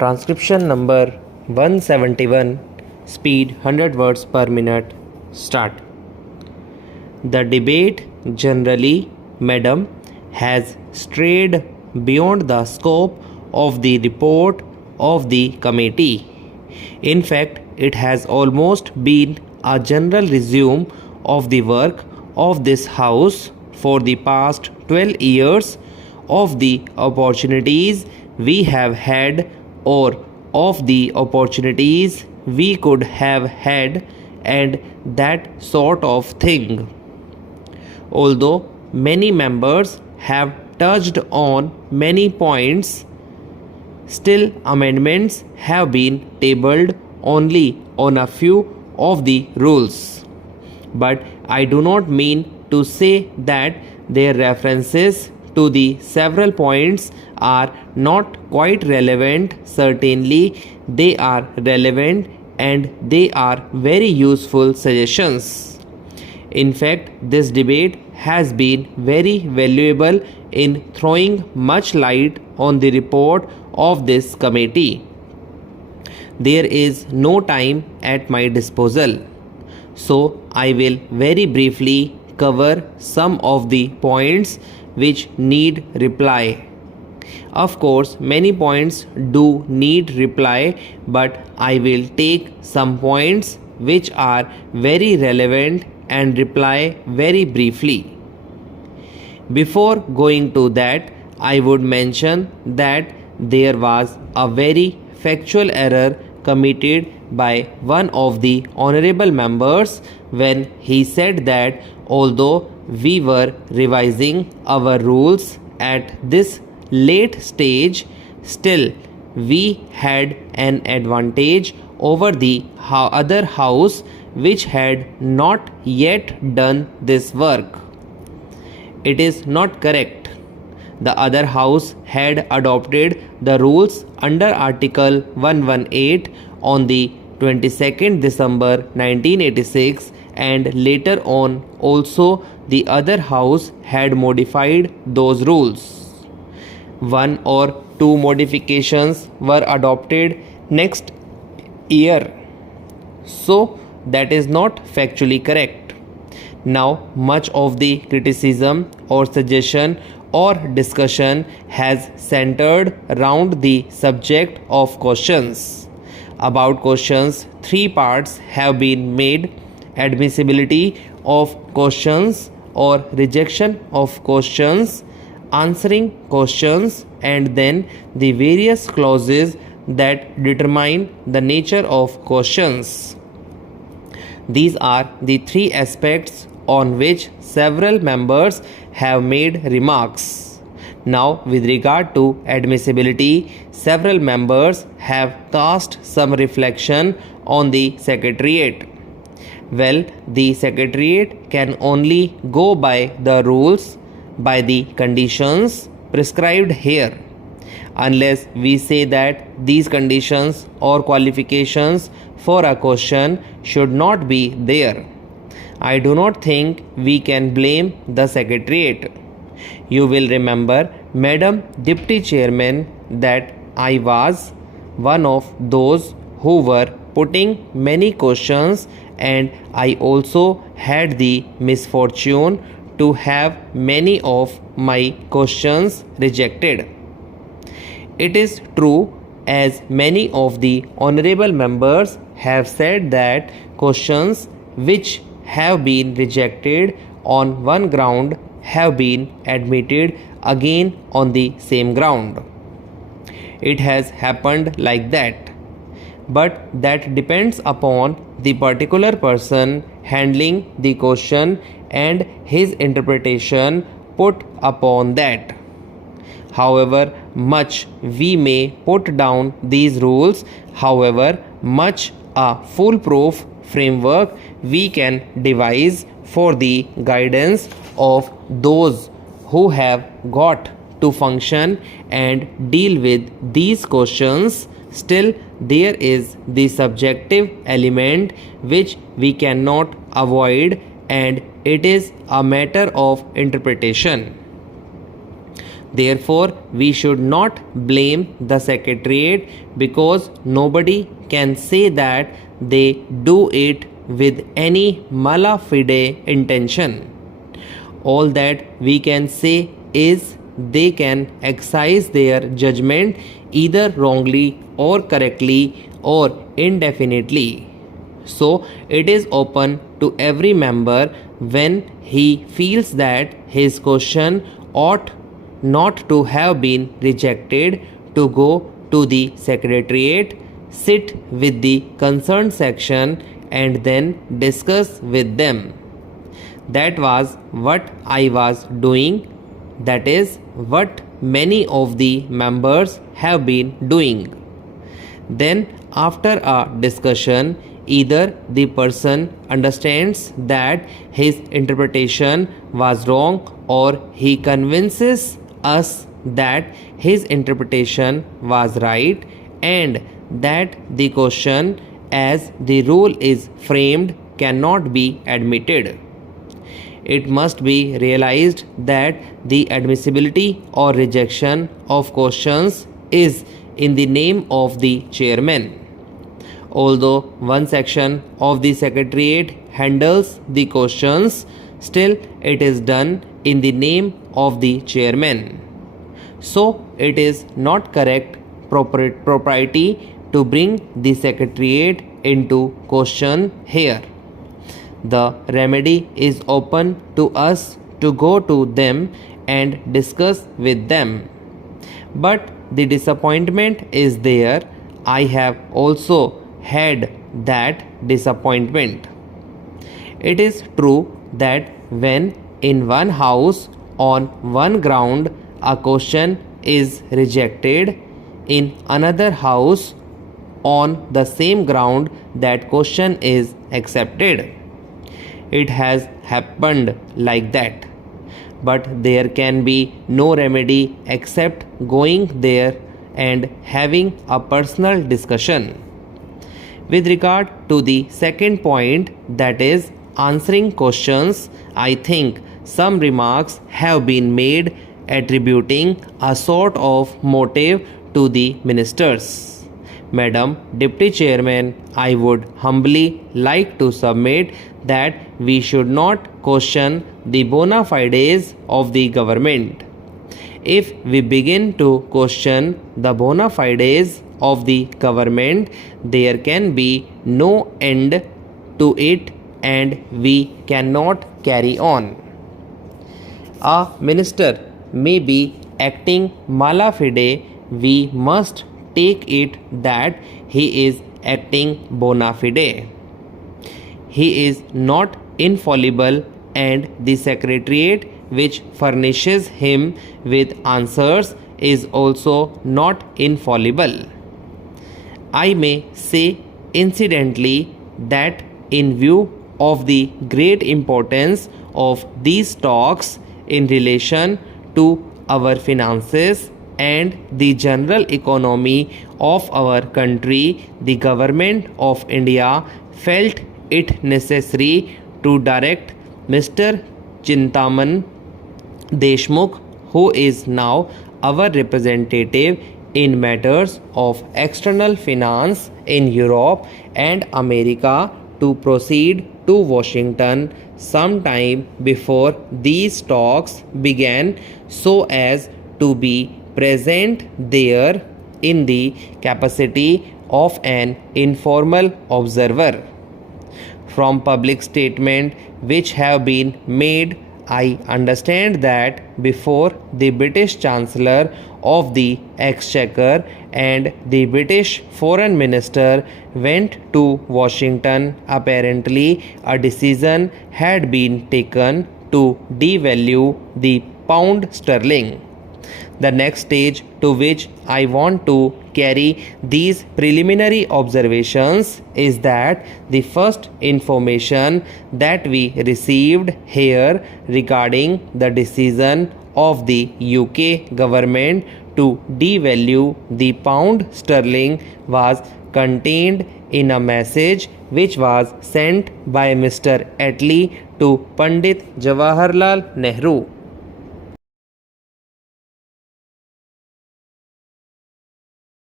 Transcription number 171, speed 100 words per minute. Start. The debate generally, madam, has strayed beyond the scope of the report of the committee. In fact, it has almost been a general resume of the work of this House for the past 12 years, of the opportunities we have had or of the opportunities we could have had, and that sort of thing. Although many members have touched on many points, still amendments have been tabled only on a few of the rules. But I do not mean to say that their references to the several points are not quite relevant. Certainly they are relevant and they are very useful suggestions. In fact, this debate has been very valuable in throwing much light on the report of this committee. There is no time at my disposal, so I will very briefly cover some of the points which need reply. Of course, many points do need reply, but I will take some points which are very relevant and reply very briefly. Before going to that, I would mention that there was a very factual error committed by one of the honorable members when he said that although we were revising our rules at this late stage, still we had an advantage over the other house which had not yet done this work. It is not correct. The other house had adopted the rules under Article 118 on the 22nd December 1986, and later on also the other house had modified those rules. One or two modifications were adopted next year, so that is not factually correct. Now much of the criticism or suggestion or discussion has centered around the subject of questions. About questions, three parts have been made: admissibility of questions or rejection of questions, answering questions, and then the various clauses that determine the nature of questions. These are the three aspects on which several members have made remarks. Now, with regard to admissibility, several members have cast some reflection on the Secretariat. Well, the Secretariat can only go by the rules, by the conditions prescribed here. Unless we say that these conditions or qualifications for a question should not be there, I do not think we can blame the Secretariat. You will remember, Madam Deputy Chairman, that I was one of those who were putting many questions, and I also had the misfortune to have many of my questions rejected. It is true, as many of the honorable members have said, that questions which have been rejected on one ground have been admitted again on the same ground. It has happened like that, but that depends upon the particular person handling the question and his interpretation put upon that. However much we may put down these rules, however much a foolproof framework we can devise for the guidance of those who have got to function and deal with these questions, still there is the subjective element which we cannot avoid, and it is a matter of interpretation. Therefore, we should not blame the secretariat because nobody can say that they do it with any mala fide intention. All that we can say is they can exercise their judgment either wrongly or correctly or indefinitely. So it is open to every member when he feels that his question ought not to have been rejected to go to the secretariat, sit with the concerned section and then discuss with them. That was what I was doing. That is what many of the members have been doing. Then, after a discussion, either the person understands that his interpretation was wrong or he convinces us that his interpretation was right and that the question as the rule is framed cannot be admitted. It must be realized that the admissibility or rejection of questions is in the name of the chairman. Although one section of the secretariat handles the questions, still it is done in the name of the chairman. So it is not correct propriety to bring the secretariat into question here. The remedy is open to us to go to them and discuss with them. But the disappointment is there. I have also had that disappointment. It is true that when in one house on one ground a question is rejected, in another house on the same ground that question is accepted. It has happened like that. But there can be no remedy except going there and having a personal discussion. With regard to the second point, that is answering questions, I think some remarks have been made attributing a sort of motive to the ministers. Madam Deputy Chairman, I would humbly like to submit that we should not question the bona fides of the government. If we begin to question the bona fides of the government, there can be no end to it and we cannot carry on. A minister may be acting mala fide, we must take it that he is acting bona fide. He is not infallible and the secretariat which furnishes him with answers is also not infallible. I may say incidentally that in view of the great importance of these talks in relation to our finances and the general economy of our country, the government of India felt it necessary to direct Mr. Chintaman Deshmukh, who is now our representative in matters of external finance in Europe and America, to proceed to Washington sometime before these talks began so as to be present there in the capacity of an informal observer. From public statements which have been made, I understand that before the British Chancellor of the Exchequer and the British Foreign Minister went to Washington, apparently a decision had been taken to devalue the pound sterling. The next stage to which I want to carry these preliminary observations is that the first information that we received here regarding the decision of the UK government to devalue the pound sterling was contained in a message which was sent by Mr. Attlee to Pandit Jawaharlal Nehru.